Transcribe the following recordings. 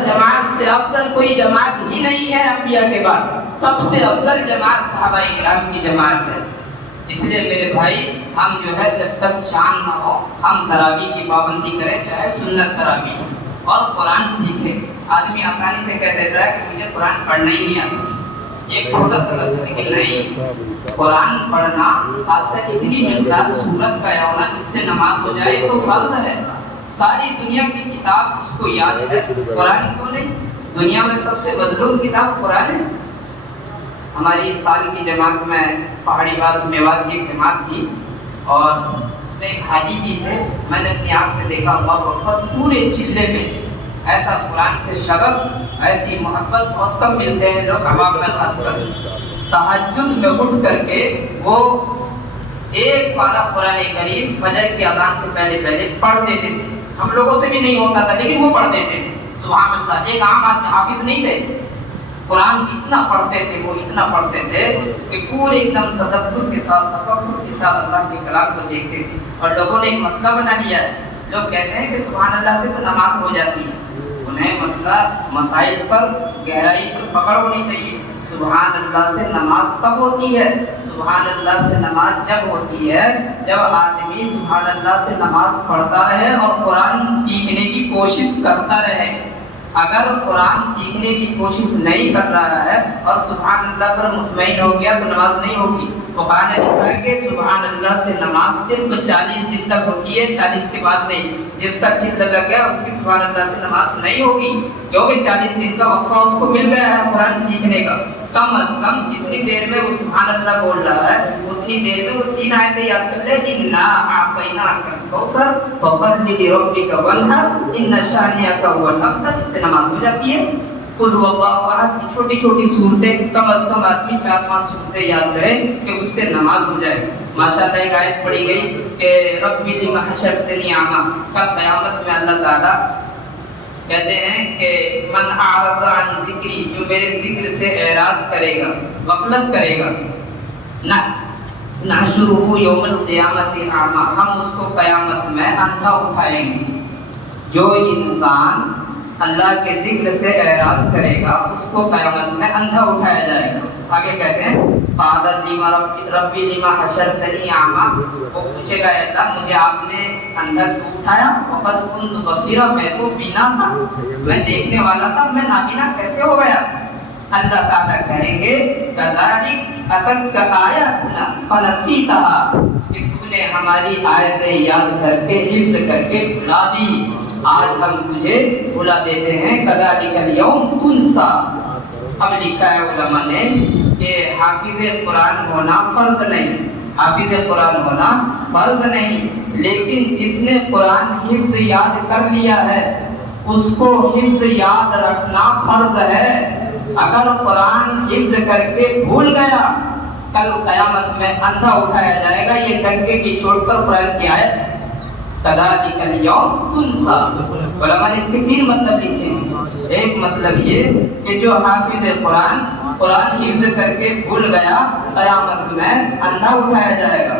जमात से अफजल कोई जमात ही नहीं है अंबिया के बाद। सबसे अफजल जमात सहाबा इकराम की जमात है। इसलिए मेरे भाई हम जो है जब तक चांद ना हो हम तरावी की पाबंदी करें, चाहे सुन्नत तरावी हो, और कुरान सीखें। आदमी आसानी से कह देता है कि मुझे कुरान पढ़ना ही नहीं आता, एक छोटा सा लफ्ज़, लेकिन नहीं, कुरान पढ़ना खासकर इतनी मिक़दार सूरत का होना जिससे नमाज हो जाए तो फर्ज है। सारी दुनिया की किताब उसको याद है, कुरान को नहीं। दुनिया में सबसे मज़लूम किताब कुरान है। हमारी साल की जमात में पहाड़ी बास मेवात की एक जमात थी और उसमें एक हाजी जी थे। मैंने अपनी आँख से देखा हुआ वक्त पूरे जिले में ऐसा कुरान से शगफ, ऐसी मोहब्बत बहुत कम मिलते हैं लोग अवाम में, खासकर तहज्जुद में उठ करके वो एक पारा कुरान करीम फजर की अज़ान से पहले पहले पढ़ देते थे। हम लोगों से भी नहीं होता था लेकिन वो पढ़ देते थे। सुभान अल्लाह। एक आम आदमी हाफिज नहीं थे, कुरान इतना पढ़ते थे, वो इतना पढ़ते थे कि पूरे एकदम तदब्बुर के साथ, तफक्कुर के साथ अल्लाह के कलाम को देखते थे। और लोगों ने एक मसला बना लिया है, लोग कहते हैं कि सुभान अल्लाह से तो नमाज हो जाती है। उन्हें मसला मसाइल पर गहराई पर पकड़ होनी चाहिए। सुभान अल्लाह से नमाज कब होती है? सुभान अल्लाह से नमाज जब होती है जब आदमी सुभान अल्लाह से नमाज पढ़ता रहे और कुरान सीखने की कोशिश करता रहे। अगर कुरान सीखने की कोशिश नहीं कर रहा है और सुभान अल्लाह पर मुतमईन हो गया तो नमाज नहीं होगी। फुक़हा ने लिखा है कि सुभान अल्लाह से नमाज सिर्फ 40 दिन तक होती है, 40 के बाद नहीं। जिसका चिल्ला लग गया उसकी सुभान अल्लाह से नमाज नहीं होगी, क्योंकि 40 दिन का वक्फा उसको मिल गया है कुरान सीखने का। कम अज कम जितनी देर में वो सुभान अल्लाह बोल रहा है उतनी देर में वो 3 आयतें याद कर ले। इन्ना आतैनाकल कौसर फसल्लि लिरब्बिका वन्हर इन्ना शानिअका हुवल अबतर। इससे नमाज हो जाती है। कुल हुवल्लाहु अहद की छोटी छोटी सूरतें कम अज कम आदमी 4-5 सूरतें याद करे कि उससे नमाज हो जाए। माशाअल्लाह एक आयत पढ़ी गई कि रब्बी लिमा हशरतनी आमा। कल क़यामत में अल्लाह ताला कहते हैं कि मन आरज़ अन ज़िक्री, जो मेरे ज़िक्र से एराज़ करेगा, गफलत करेगा, ना नहशुरुहु यौमल क़ियामति आमा, हम उसको क़यामत में अंधा उठाएंगे। जो इंसान अल्लाह के ज़िक्र से एराज़ करेगा उसको क़यामत में अंधा उठाया जाएगा। आगे कहते हैं क़ाला लिमा रब्बी लिमा हशरतनी आमा, वो पूछेगा अल्लाह मुझे आपने अंधा क्यों उठाया? वक़द कुन्तु बसीरा, मैं तो बीना था, मैं देखने वाला था, मैं नाबीना कैसे हो गया? अल्लाह ताला कहेंगे कज़ालिक अततका आयातुना फनसीतहा, कि तूने हमारी आयतें याद करके हिफ्ज़ करके भुला दी, आज हम तुझे भुला देते हैं। कज़ालिकल यौम तुनसा। अब लिखा है उलमा ने कि हाफिज़ कुरान होना फ़र्ज़ नहीं, हाफिज़ कुरान होना फ़र्ज़ नहीं, लेकिन जिसने कुरान हिफ्ज़ याद कर लिया है उसको हिफ्ज़ याद रखना फ़र्ज़ है। अगर कुरान हिफ्ज़ करके भूल गया कल क़यामत में अंधा उठाया जाएगा। ये डंके की चोट पर कुरान की आयत है, कज़ालिकल यौम तुनसा। उलमा ने इसके 3 मतलब लिखे हैं। एक मतलब ये कि जो हाफिज़ कुरान हिफ्ज़ करके भूल गया क़यामत में अंधा उठाया जाएगा,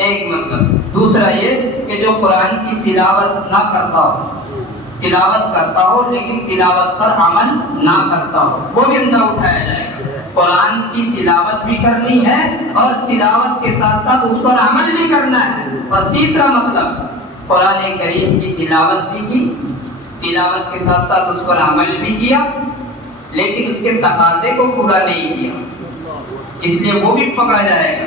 एक मतलब। दूसरा ये कि जो कुरान की तिलावत ना करता हो, तिलावत करता हो लेकिन तिलावत पर अमल ना करता हो, वो भी अंधा उठाया जाएगा। कुरान की तिलावत भी करनी है और तिलावत के साथ साथ उस पर अमल भी करना है। और तीसरा मतलब कुरान करीम की तिलावत भी की, तिलावत के साथ साथ उस पर अमल भी किया, लेकिन उसके तकाज़े को पूरा नहीं किया, इसलिए वो भी पकड़ा जाएगा।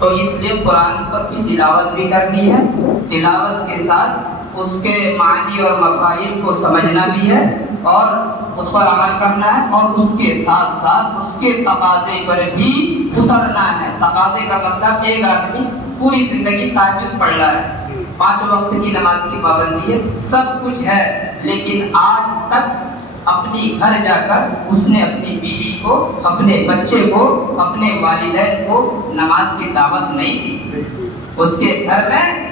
तो इसलिए कुरान पर की तिलावत भी करनी है, तिलावत के साथ उसके मानी और मफ़ाहिम को समझना भी है और उस पर अमल करना है, और उसके साथ साथ उसके तकाज़े पर भी उतरना है। तकाज़े का मतलब एक आदमी पूरी ज़िंदगी तहज्जुद पढ़ रहा है, 5 वक्त की नमाज की पाबंदी है, सब कुछ है, लेकिन आज तक अपनी घर जाकर उसने अपनी बीवी को, अपने बच्चे को, अपने वालिदैन को नमाज की दावत नहीं दी। उसके घर में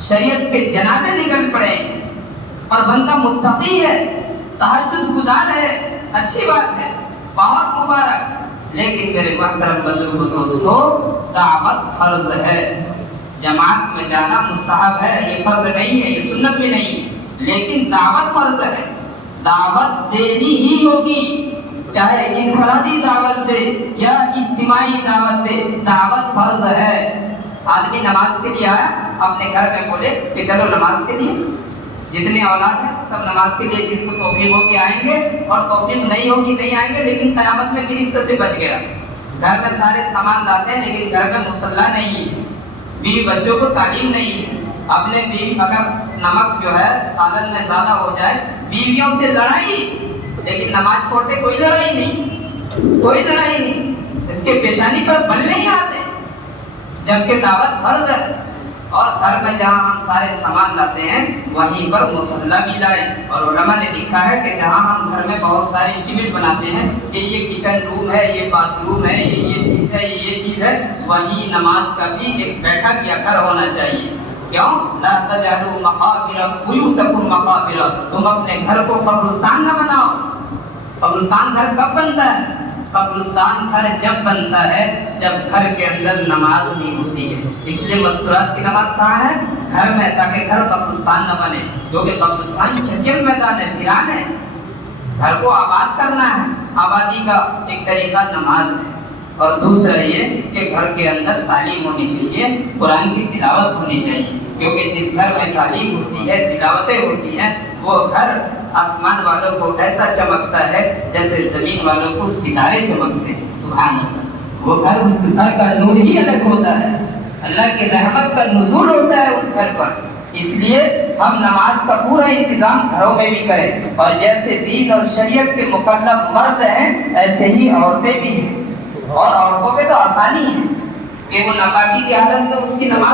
शरीयत के जनाजे निकल पड़े हैं और बंदा मुत्तकी है, तहज्जुद गुजार है, अच्छी बात है, बहुत मुबारक। लेकिन मेरे मोहतरम बुजुर्ग दोस्तों, दावत फर्ज है, जमात में जाना मुस्तहब है, ये फर्ज नहीं है, ये सुन्नत भी नहीं है, लेकिन दावत फर्ज है। دینی ہی ہوگی، چاہے انفرادی دعوت دے یا اجتماعی دعوت دے، دعوت فرض ہے۔ آدمی نماز کے لیے آیا، اپنے گھر میں بولے کہ چلو نماز کے لیے، جتنے اولاد ہیں سب نماز کے لیے، جن کو توفیق ہوگی آئیں گے، اور توفیق نہیں ہوگی نہیں آئیں گے، لیکن قیامت میں گرفت سے بچ گیا۔ گھر میں سارے سامان لاتے ہیں لیکن گھر میں مصلی نہیں ہے، بیوی بچوں کو تعلیم نہیں ہے، اپنے بیوی اگر نمک جو ہے سالن میں زیادہ ہو جائے، بیویوں سے لڑائی، لیکن نماز چھوڑتے کوئی لڑائی نہیں، کوئی لڑائی نہیں، اس کے پیشانی پر بل نہیں آتے، جبکہ دعوت فرض ہے۔ اور گھر میں جہاں ہم سارے سامان لاتے ہیں وہیں پر مصلی بھی لائیں، اور علماء نے لکھا ہے کہ جہاں ہم گھر میں بہت سارے اسٹیمیٹ بناتے ہیں کہ یہ کچن روم ہے، یہ باتھ روم ہے، یہ چیز ہے، یہ چیز ہے، وہیں نماز کا بھی ایک بیٹھک یا گھر ہونا چاہیے۔ کیوں؟ لا تجعلوا مقابر بیوتکم مقابر، تم اپنے گھر کو قبرستان نہ بناؤ۔ قبرستان گھر کب بنتا ہے؟ قبرستان گھر جب بنتا ہے جب گھر کے اندر نماز نہیں ہوتی ہے۔ اس لیے مستورات کی نماز کہاں ہے؟ گھر میں، تاکہ گھر قبرستان نہ بنے، کیونکہ قبرستان چچل میدان ہے، ویران ہے۔ گھر کو آباد کرنا ہے، آبادی کا ایک طریقہ نماز ہے۔ اور دوسرا یہ کہ گھر کے اندر تعلیم ہونی چاہیے، قرآن کی تلاوت ہونی چاہیے، کیونکہ جس گھر میں تعلیم ہوتی ہے، تلاوتیں ہوتی ہیں، وہ گھر آسمان والوں کو ایسا چمکتا ہے جیسے زمین والوں کو ستارے چمکتے ہیں۔ سبحان اللہ، وہ گھر، اس گھر کا نور ہی الگ ہوتا ہے، اللہ کی رحمت کا نزول ہوتا ہے اس گھر پر۔ اس لیے ہم نماز کا پورا انتظام گھروں میں بھی کریں، اور جیسے دین اور شریعت کے مکلف مرد ہیں ایسے ہی عورتیں بھی ہیں، اور عورتوں پہ تو آسانی ہے کہ وہ ناپاکی کی حالت میں اس کی نماز